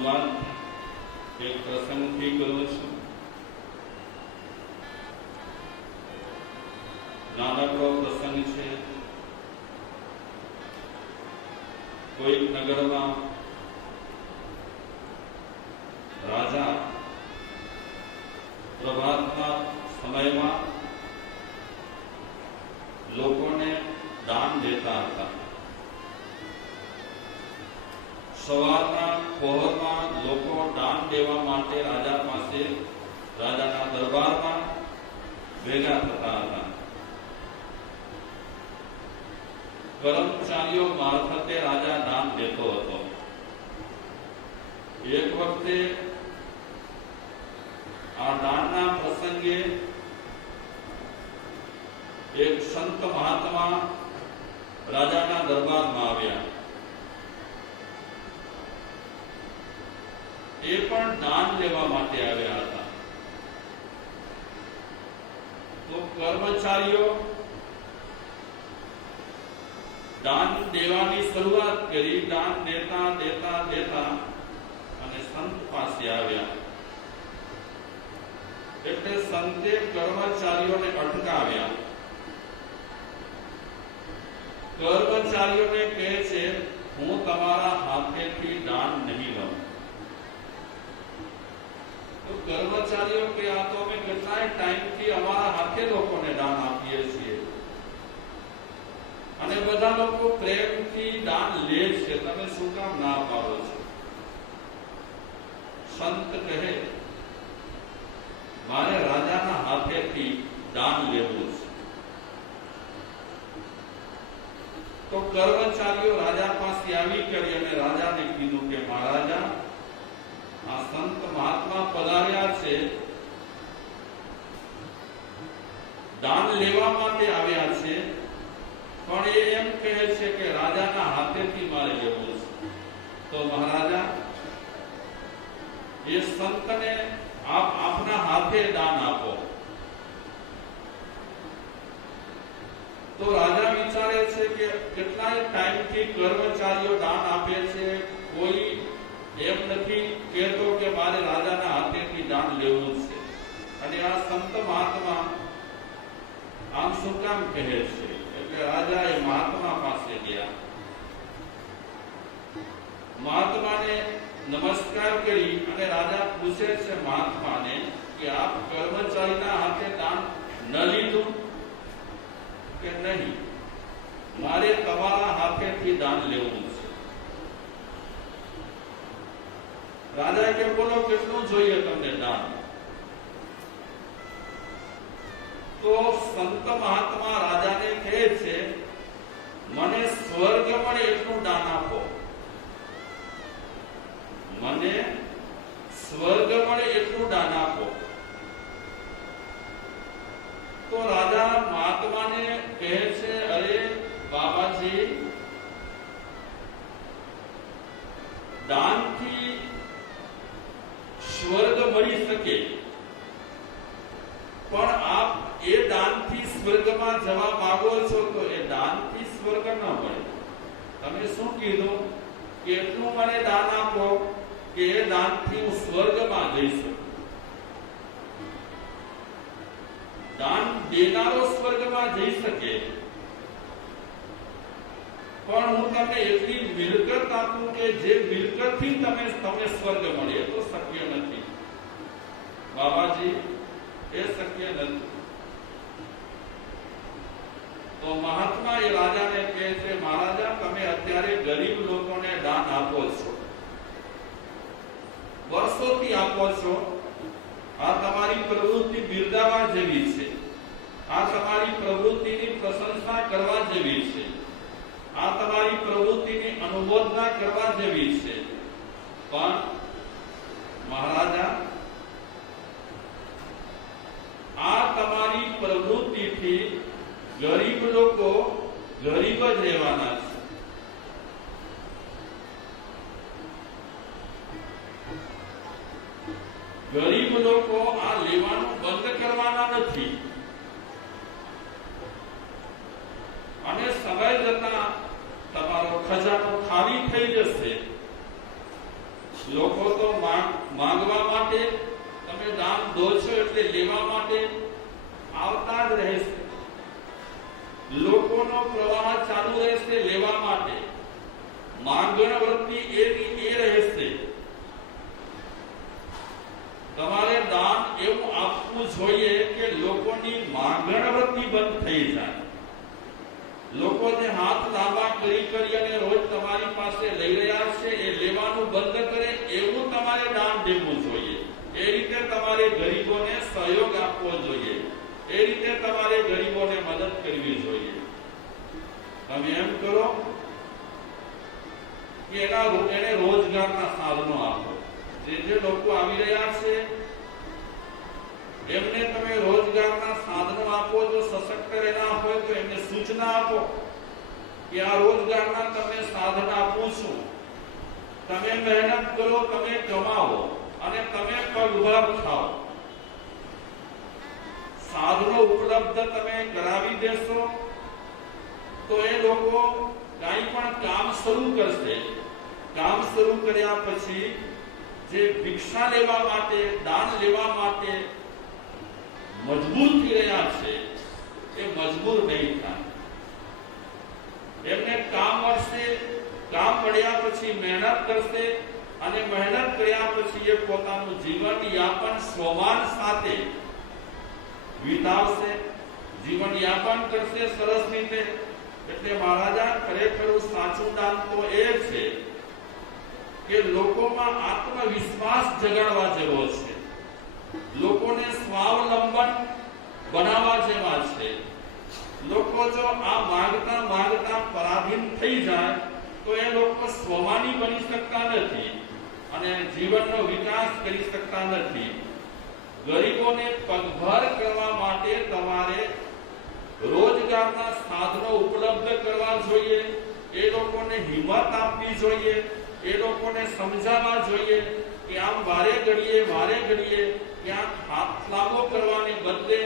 શરૂઆત એક પ્રસંગથી કરું છું. નાનકડો પ્રસંગ છે. કોઈક નગરમાં રાજા પ્રભાતના સમયમાં લોકોને દાન દેતા હતા. સવારના પહોરમાં લોકો દાન દેવા માટે રાજા પાસે, રાજાના દરબારમાં ભેગા થતા હતા. કર્મચારીઓ મારફતે રાજા દાન દેતો હતો. એક વખતે આ દાનના પ્રસંગે એક સંત મહાત્મા રાજાના દરબારમાં આવ્યા. એ પણ દાન લેવા માટે આવ્યા હતા. તો કર્મચારીઓ દાન દેવાની શરૂઆત કરી. દાન દેતા દેતા દેતા અને સંત પાસે આવ્યા. એટલે સંતે કર્મચારીઓને અટકાવ્યા. કર્મચારીઓને કહે છે, હું તમારા હાથેથી દાન નહીં લઉં. તો કર્મચારીઓ કે આ તો અમે કેટલાય ટાઈમથી અમારા હાથે લોકોને દાન આપીએ છીએ અને બધા લોકો પ્રેમથી દાન લે છે, તમે શું કામ ના પાડો છો? સંત કહે, મારે રાજાના હાથેથી દાન લેવું છે. તો કર્મચારીઓ રાજા પાસે આવી કરી અને રાજાને કીધું કે મહારાજા, આ સંત મહાત્મા પધાર્યા છે, દાન લેવા માટે આવ્યા છે, પણ એ એમ કહે છે કે રાજાના હાથેથી મારે લેવું છે. તો મહારાજા, એ સંતને આપ આપના હાથે દાન આપો. તો રાજા વિચારે છે કે કેટલાય ટાઈમથી કર્મચારીઓ દાન આપે છે, કોઈ એમ નથી કહેતો કે મારે રાજાના હાથેથી દાન લેવું છે, અને આ સંત મહાત્મા આમ શું કામ કહે છે? એટલે રાજા એ મહાત્મા પાસે ગયા. મહાત્માને નમસ્કાર કરી અને રાજા પૂછે છે મહાત્માને કે આપ કર્મચારીના હાથે દાન ન લીધું કે નહીં? મારે તમારા હાથેથી દાન લેવું છે. રાજા કે બોલો, કેટલું જોઈએ તમને દાન? તો સંત મહાત્મા રાજાને કહે છે, મને સ્વર્ગ મળે એટલું દાન આપો. મને સ્વર્ગ મળે એટલું દાન આપો. તો રાજા મહાત્માને કહે છે, અરે બાબાજી, દાનથી સ્વર્ગ મળી શકે, પણ આપ એ દાનથી સ્વર્ગમાં જવા માંગો છો તો એ દાનથી સ્વર્ગ ન મળે. તમે શું કીધું કે એટલું મને દાન આપો કે એ દાનથી હું સ્વર્ગમાં જઈ શકું. દાન દેનારો સ્વર્ગમાં જઈ શકે, પણ હું તમને એટલી મિલકત આપું કે જે મિલકતથી તમને સ્વર્ગ મળે, એ તો શક્ય નથી બાબાજી, એ શક્ય નથી. તો મહાત્મા એ રાજાને કહે છે, મહારાજા, તમે અત્યારે ગરીબ લોકોને દાન આપો છો, વર્ષોથી આપો છો. આ તમારી પ્રવૃત્તિ બિરદાવા જેવી છે. આ તમારી પ્રવૃત્તિની પ્રશંસા કરવા જેવી છે. આ તમારી પ્રવૃત્તિની અનુમોદના કરવા જેવી છે. પણ મહારાજા, આ તમારી પ્રવૃત્તિથી ગરીબ લોકો ગરીબ જ રહેવાના છે. ગરીબ લોકો આ લેવાનું બંધ કરવાના નથી, અને સમય જતા તમારો ખજાનો ખાલી થઈ જશે. લોકો તો માંગવા માટે, તમે દાન દો છો એટલે લેવા માટે આવતા જ રહેશે. લોકોનો પ્રવાહ ચાલુ રહેશે લેવા માટે. માંગણ વૃત્તિ એ રહેશે. તમારે દાન એવું આપવું જોઈએ કે લોકોની માંગણ વૃત્તિ બંધ થઈ જાય. લોકો જે હાથ લાંબા કરી અને રોજ તમારી પાસે લઈ રહ્યા છે એ લેવાનું બંધ કરે એવું તમારે દાન દેવું જોઈએ. એ રીતે તમારે ગરીબોને સહયોગ આપવો જોઈએ. એ રીતે તમારે ગરીબોને મદદ કરવી જોઈએ. તમે એમ કરો કે એને રોજગારના સાધનો આપો. જે લોકો આવી રહ્યા છે એમને તમે રોજગારના સાધનો આપો. જો સશક્ત રહેના હોય તો એમને સૂચના આપો કે આ રોજગારના તમને સાધન આપું છું, તમે મહેનત કરો, તમે કમાવો અને તમે પગભર થાઓ. સાધનો ઉપલબ્ધ તમે કરાવી દેશો તો એ લોકો કંઈ પણ કામ શરૂ કરશે. કામ શરૂ કર્યા પછી જે ભિક્ષા લેવા માટે, દાન લેવા માટે મજબૂર થઈ રહ્યા છે એ મજબૂર નહીં થાય. એમને કામ મળશે. કામ મળ્યા પછી મહેનત કરશે અને મહેનત કર્યા પછી એ પોતાનું જીવન યાપન સ્વમાન સાથે વિતાવશે. જીવન યાપન કરશે સરસ રીતે. એટલે મહારાજા ખરેખર સાચું દાન તો એ છે કે લોકોમાં આત્મવિશ્વાસ જગાડવા જેવો છે. લોકોને સ્વાવલંબન બનાવવા જેવા છે. લોકો જો આ માંગતા પરાધીન થઈ જાય તો એ લોકો સ્વમાની બની શકતા નથી અને જીવનનો વિકાસ કરી શકતા નથી. ગરીબોને પગભર કરવા માટે તમારે રોજગારના સાધનો ઉપલબ્ધ કરવા જોઈએ. એ લોકોને હિંમત આપવી જોઈએ. એ લોકોને સમજાવવા જોઈએ કે આમ વારે ઘડીએ ક્યાંક હાથ લાંબો કરવાને બદલે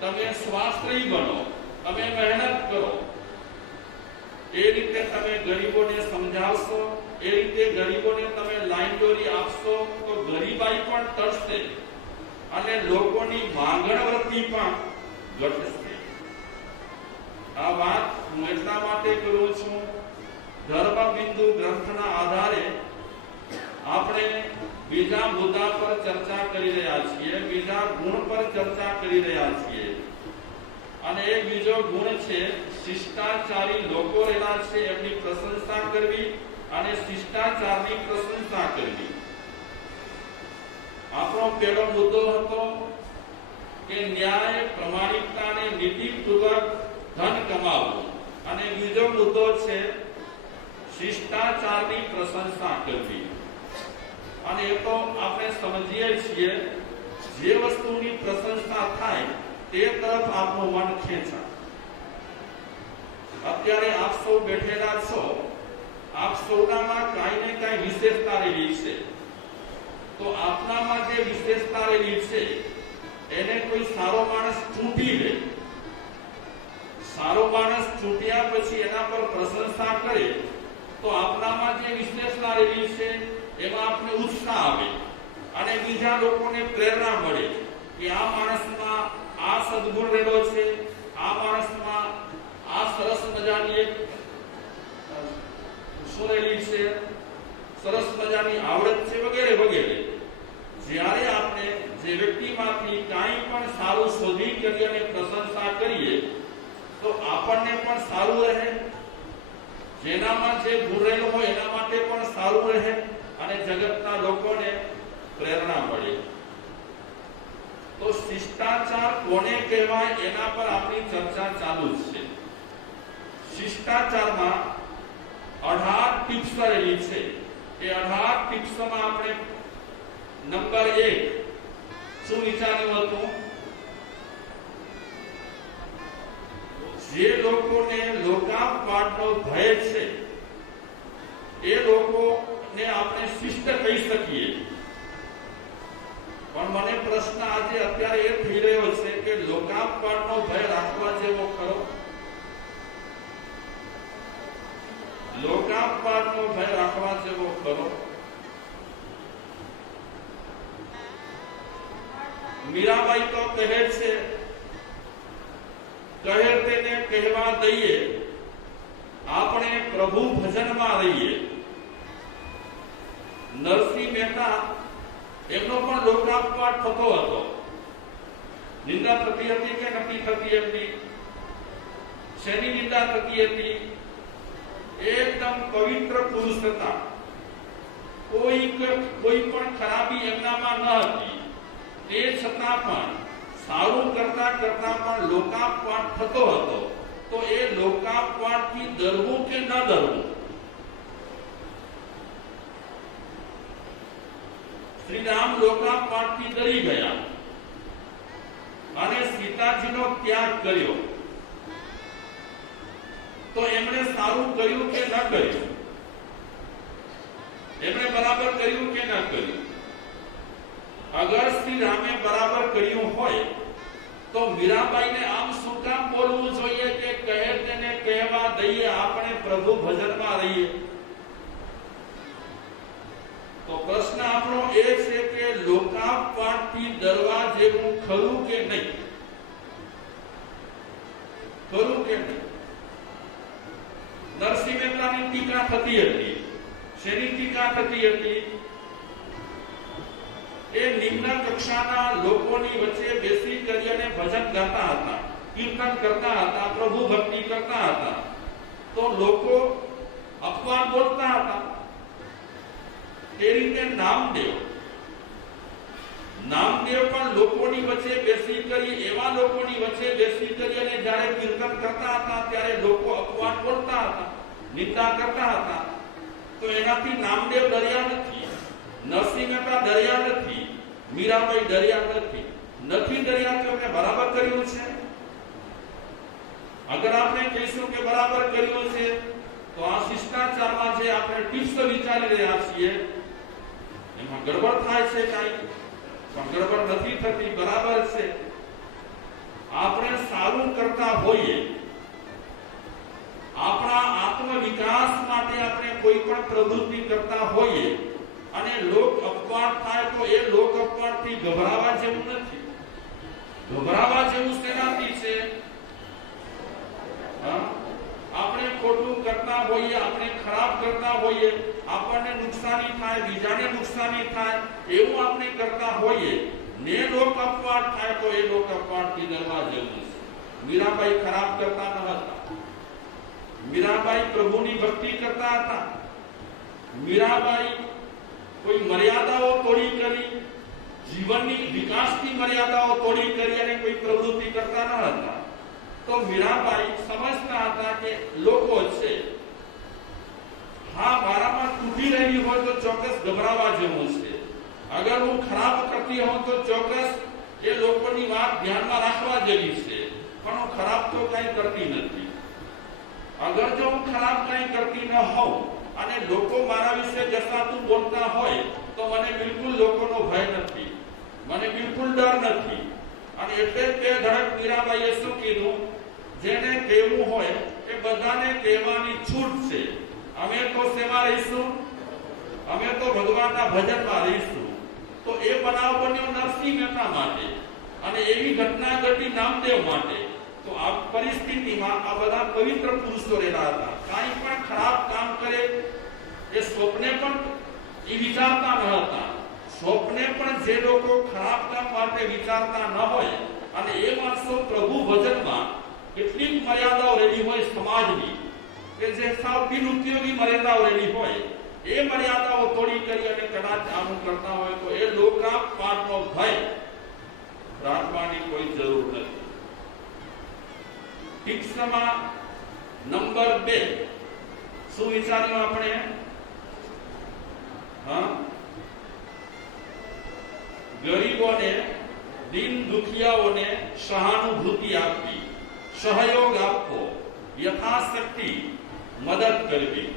તમે સ્વાશ્રયી બનો, તમે મહેનત કરો. એ રીતે તમે ગરીબોને સમજાવશો, એ રીતે ગરીબોને તમે લાઈન દોરી આપશો તો ગરીબાઈ પણ ટળશે અને લોકોની માંગણ વૃત્તિ પણ ઘટશે. આ વાત હું એટલા માટે કરું છું, ધર્મબિંદુ ગ્રંથના આધારે આપણે બીજા મુદ્દા પર ચર્ચા કરી રહ્યા છીએ, બીજા ગુણ પર ચર્ચા કરી રહ્યા છીએ. અને એ બીજો ગુણ છે શિષ્ટાચારી લોકો રહેલા છે એમની પ્રશંસા કરવી અને શિષ્ટાચારની પ્રશંસા કરવી. આપણો પહેલો મુદ્દો હતો કે ન્યાય, પ્રમાણિકતા અને નીતિપૂર્વક ધન કમાવવું. અને બીજો મુદ્દો છે શિષ્ટાચારની પ્રશંસા કરવી. અને એ તો આપણે સમજીએ છીએ, જે વસ્તુની પ્રશંસા થાય તે તરફ આપણું મન ખેંચાય. અત્યારે આપ સૌ બેઠેલા છો, આપ સૌનામાં કાંઈ ને કાંઈ વિશેષતા રહેલી છે. તો આપનામાં જે વિશેષતા રહેલી છે એને કોઈ સારો માણસ ચૂંટી લે. સારો માણસ ચૂંટ્યા પછી એના પર પ્રશંસા કરે તો આપનામાં જે વિશેષતા રહેલી છે એમાં આપને ઉત્સાહ આવે અને બીજા લોકોને પ્રેરણા મળે કે આ માણસમાં આ સદગુણ રહેલો છે, આ માણસમાં આ સરસ મજાની એક શું રહેલી છે, સરસ મજાની આવડત છે, વગેરે વગેરે. જ્યારે આપણે જે વ્યક્તિમાંથી કાંઈ પણ સારું શોધી કરી અને પ્રશંસા કરીએ તો આપણને પણ સારું રહે, જેનામાં જે ગુણ રહેલો હોય એના માટે પણ સારું રહે અને જગતના લોકોને પ્રેરણા મળે. તો શિષ્ટાચાર કોને કહેવાય એના પર આપણી ચર્ચા ચાલુ છે. શિષ્ટાચારમાં 18 ટિપ્સ રહેલી છે. એ 18 ટિપ્સમાં આપણે નંબર 1 શું વિચાર્યું હતું? જે લોકોને લોકાપવાદનો ભય છે એ લોકોને આપણે શિષ્ટ કહી શકીએ. પણ મને પ્રશ્ન આજે અત્યારે એ થઈ રહ્યો છે કે લોકાપવાદનો ભય રાખવા જેવો ખરો? લોકાપવાદનો ભય રાખવા જેવો ખરો? મીરાબાઈ તો કહે છે, કહે તેને કહેવા દઈએ, આપણે પ્રભુ ભજનમાં રહીએ. નરસિંહ મહેતા એમનો પણ લોકાપવાદ થતો હતો. નિંદા થતી હતી કે નથી થતી એમની? શેની નિંદા થતી હતી? એકદમ પવિત્ર પુરુષ હતા. કોઈ પણ ખરાબી એમનામાં ન હતી. તે છતાં પણ સારું કરતા કરતા પણ લોકાપવાદ થતો હતો. તો એ લોકાપવાદથી ડરવું કે ન ડરવું? શ્રી રામ લોકાપવાદથી ડરી ગયા અને સીતાજીનો ત્યાગ કર્યો. તો એમણે સારું કર્યું કે ન કર્યું? એમણે બરાબર કર્યું કે ન કર્યું? અગર શ્રી રામે બરાબર કર્યું હોય તો મીરાબાઈને આમ શું કામ બોલવું જોઈએ કે કહે તેને કહેવા દઈએ, આપણે પ્રભુ ભજનમાં રહીએ? તો પ્રશ્ન આપણો એ છે કે લોકાપવાદથી ડરવા જેવું ખરું કે નહીં? ખરું કે નહીં? નરસિંહ મહેતાની ટીકા થતી હતી. શેની ટીકા થતી હતી? એ નિમ્ન કક્ષાના લોકોની વચ્ચે બેસી કરીને ભજન ગાતા હતા, કીર્તન કરતા હતા, પ્રભુ ભક્તિ કરતા હતા. તો લોકો અપવાદ બોલતા હતા. તે રીતે નામદેવ પણ લોકોની વચ્ચે બેસી કરી, એવા લોકોની વચ્ચે બેસી કરી અને જ્યારે કીર્તન કરતા હતા ત્યારે લોકો અપવાદ બોલતા હતા, નિંદા કરતા હતા. તો એનાથી નામદેવ ડર્યા નથી, નરસિંહ મહેતા ડર્યા નથી, મીરાબાઈ ડર્યા નથી. નથી ડર્યા તો એમણે બરાબર કર્યું છે. અગર આપણે કહીશું કે બરાબર કર્યું છે તો આ શિષ્ટાચારમાં જે આપણે ટિપ્સ વિચારી રહ્યા છીએ એમાં ગડબડ થાય છે કાંઈ? પણ ગડબડ નથી થતી, બરાબર છે. આપણે સારું કરતા હોઈએ, આપણા આત્મ વિકાસ માટે આપણે કોઈ પણ પ્રવૃત્તિ કરતા હોઈએ અને લોક અપવાદ થાય તો એ લોક અપવાદથી ગભરાવા જેવું નથી. ગભરાવા જેવું શેનાથી છે? આપણે ખોટું કરતા હોઈએ, આપણે ખરાબ કરતા હોઈએ, આપણને નુકસાની થાય, બીજાને નુકસાની થાય, એવું આપણે કરતા હોઈએ ને લોક અપવાદ થાય તો એ લોક અપવાદથી ડરવા જેવું છે. મીરાબાઈ ખરાબ કરતા ન હતા. મીરાબાઈ પ્રભુની ભક્તિ કરતા હતા. મીરાબાઈ કોઈ મર્યાદાઓ તોડી કરી, જીવનની વિકાસની મર્યાદાઓ તોડી કરી અને કોઈ પ્રવૃત્તિ કરતા ન હતા. તો મીરાબાઈ સમજતા હતા કે લોકો છે, હા મારામાં તૂટી રહી હોય તો ચોક્કસ ગભરાવા જેવું છે. અગર હું ખરાબ કરતી હોઉં તો ચોક્કસ એ લોકોની વાત ધ્યાનમાં રાખવા જેવી છે. પણ હું ખરાબ તો કઈ કરતી નથી. અગર જો હું ખરાબ કઈ કરતી ન હોઉં અને લોકો મારા વિશે જસાતું બોલતા હોય તો મને બિલકુલ લોકોનો ભય નથી, મને બિલકુલ ડર નથી. અને એટલે બે ધડક મીરાબાઈએ શું કીધું? જેને કહેવું હોય એ બધાને કહેવાની છૂટ છે. અમે તો શેમાં રહીશું? અમે તો ભગવાનના ભજનમાં રહીશું. તો એ બનાવ બન્યો નરસિંહ મહેતા માટે અને એવી ઘટના ઘટી નામદેવ માટે. તો આ પરિસ્થિતિમાં આ બધા પવિત્ર પુરુષો રહેલા હતા. કાંઈ પણ ખરાબ કામ કરે એ સ્વપ્ને પણ એ વિચારતા ન હતા. સ્વપ્ને પણ જે લોકો ખરાબ કામ માટે વિચારતા ન હોય અને એ માણસો પ્રભુ ભજનમાં કેટલીક મર્યાદાઓ રહેલી હોય સમાજની, કે જે સાવ બિનઉપયોગી મર્યાદાઓ રહેલી હોય, એ મર્યાદાઓ તોડી કરી અને કદાચ આમ કરતા હોય તો એ લોકાપવાદનો ભય રાખવાની કોઈ જરૂર નથી. ટિપ્સમાં નંબર 2 શું વિચાર્યું આપણે? ગરીબોને, દીન દુખિયાઓને સહાનુભૂતિ આપવી, સહયોગ આપવો, યથાશક્તિ મદદ કરવી.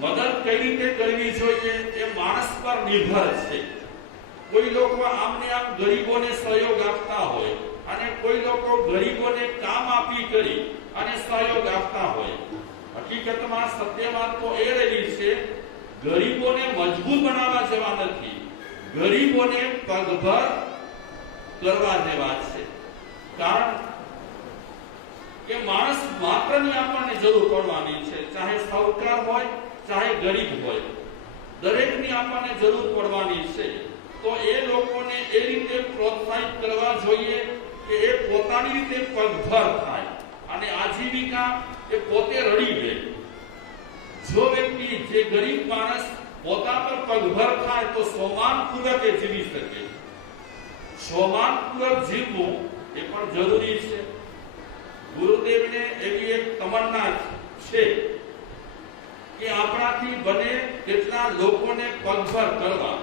મદદ કઈ રીતે કરવી જોઈએ એ માણસ પર નિર્ભર છે. કોઈ લોકો આમને આમ ગરીબોને સહયોગ આપતા હોય અને કોઈ લોકો ગરીબોને કામ આપી કરી અને સહયોગ આપતા હોય. હકીકતમાં સત્ય વાત તો એ રહી છે, ગરીબોને મજબૂત બનાવવા જવા નથી, ગરીબોને પગભર કરવા જેવા છે. કારણ કે માણસ માત્રની આપણને જરૂર પડવાની છે, ચાહે સાહુકાર હોય ચાહે ગરીબ હોય, દરેકની આપણને જરૂર પડવાની છે. તો એ લોકોને એ રીતે પ્રોત્સાહિત કરવા જોઈએ કે એ પોતાની રીતે પગભર થાય અને આજીવિકા એ પોતે રડી લે. જો વ્યક્તિ જે ગરીબ માણસ પોતા પર પગભર થાય તો સોમાનપૂર્વક એ જીવી શકે. સોમાનપૂર્વક જીવવું એ પણ જરૂરી છે. ગુરુદેવને એવી એક તમન્ના છે કે આપણાથી બને કેટલા લોકોને પગભર કરવા.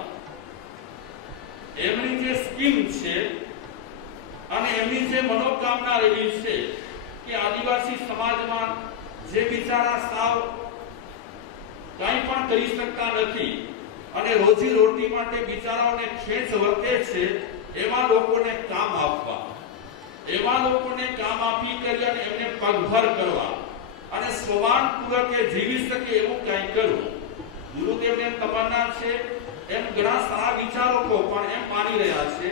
એમની જે સ્કીમ છે અને એમની જે મનોકામના રહી છે કે આદિવાસી સમાજમાં જે બિચારા સાવ કંઈ પણ કરી શકતા નથી અને રોજી રોટી માટે બિચારાઓને ખેંચ વર્તે છે, એવા લોકોને કામ આપવા, એવા લોકોને કામ આપી કરી અને એમને પગભર કરવા અને સ્વમાનપૂર્વક જીવી શકે એવું કંઈ કરવું. ગુરુદેવને તમન્ના છે. એમ ઘણા સારા વિચારકો પણ એમ માની રહ્યા છે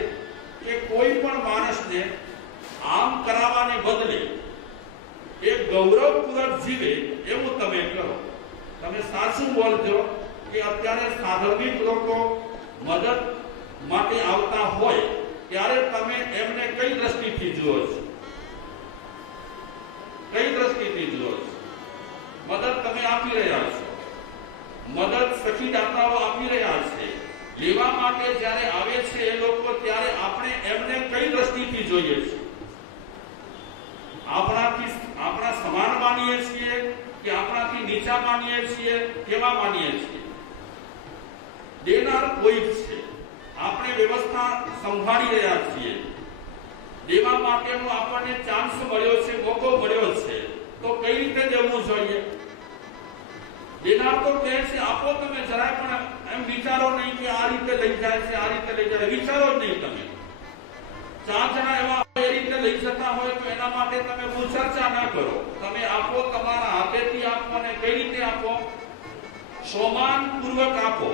કે કોઈ પણ માણસને આમ કરાવવાને બદલે એ ગૌરવપૂર્વક જીવે એવું તમે કરો. તમે સાચું બોલજો કે અત્યારે સાધર્મિક લોકો મદદ માટે આવતા હોય ત્યારે તમે એમને કઈ દ્રષ્ટિથી જુઓ છો? કઈ દ્રષ્ટિથી જુઓ છો? મદદ તમે આપી રહ્યા છો, મદદ સખી દાતાઓ આપી રહ્યા છે. લેવા માટે જ્યારે આવે છે એ લોકો ત્યારે આપણે એમને કઈ દ્રષ્ટિથી જોઈએ છીએ? આપણા સમાન માનીએ છીએ કે આપણાથી નીચા માનીએ છીએ? કેવા માનીએ છીએ? દેનાર કોઈ જ છે. આપણે વ્યવસ્થા સંભાળી રહ્યા છીએ. દેવા માટેનો આપણને ચાન્સ મળ્યો છે, મોકો મળ્યો છે, તો કઈ રીતે દેવું જોઈએ? દેનાર તો કહે છે આપો, તમે જરાય પણ એમ વિચારો નહીં કે આ રીતે લઈ જાય છે, આ રીતે લઈ જાય, વિચારો જ નહીં. તમે 4 જણા એવા એ રીતે લઈ જતા હોય તો એના માટે તમે બહુ ચર્ચા ના કરો. તમે આપો, તમારા હાથેથી આપો અને કઈ રીતે આપો? સોમાનપૂર્વક આપો.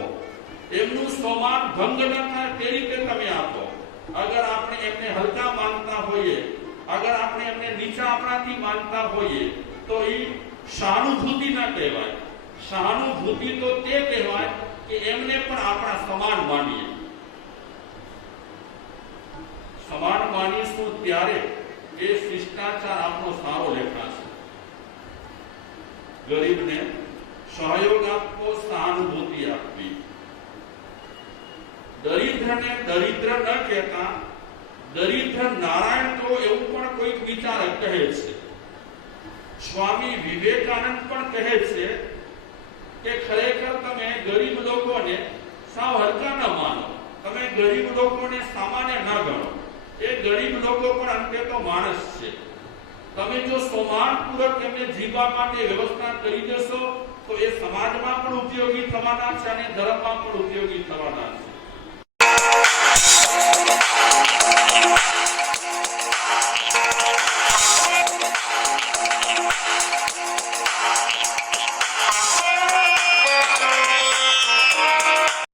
એમનું સોમાન ભંગ ન થાય તે રીતે તમે આપો. અગર આપણે એમને હલકા માનતા હોઈએ, અગર આપણે એમને નીચા આપણાથી માનતા હોઈએ તો એ સહાનુભૂતિ ના કહેવાય. સહાનુભૂતિ તો તે કહેવાય કે એમને પણ આપણા સમાન માનીએ. સમાન માનીશું ત્યારે એ શિષ્ટાચાર આપણો સારો દેખાશે. ગરીબને સહયોગ આપવો, સહાનુભૂતિ આપવી. દરિદ્રને દરિદ્ર ન કહેતા દરિદ્ર નારાયણ તો એવું પણ કોઈક વિચારક કહે છે. સ્વામી વિવેકાનંદ પણ કહે છે કે ખરેખર તમે ગરીબ લોકોને સાવ હલકા ન માનો, તમે ગરીબ લોકોને સામાન્ય ન ગણો. એ ગરીબ લોકો પણ અંતે તો માણસ છે. તમે જો સમાનપૂર્વક એમને જીવવા માટે વ્યવસ્થા કરી દેશો તો એ સમાજમાં પણ ઉપયોગી થવાના છે અને ધર્મમાં પણ ઉપયોગી થવાના છે.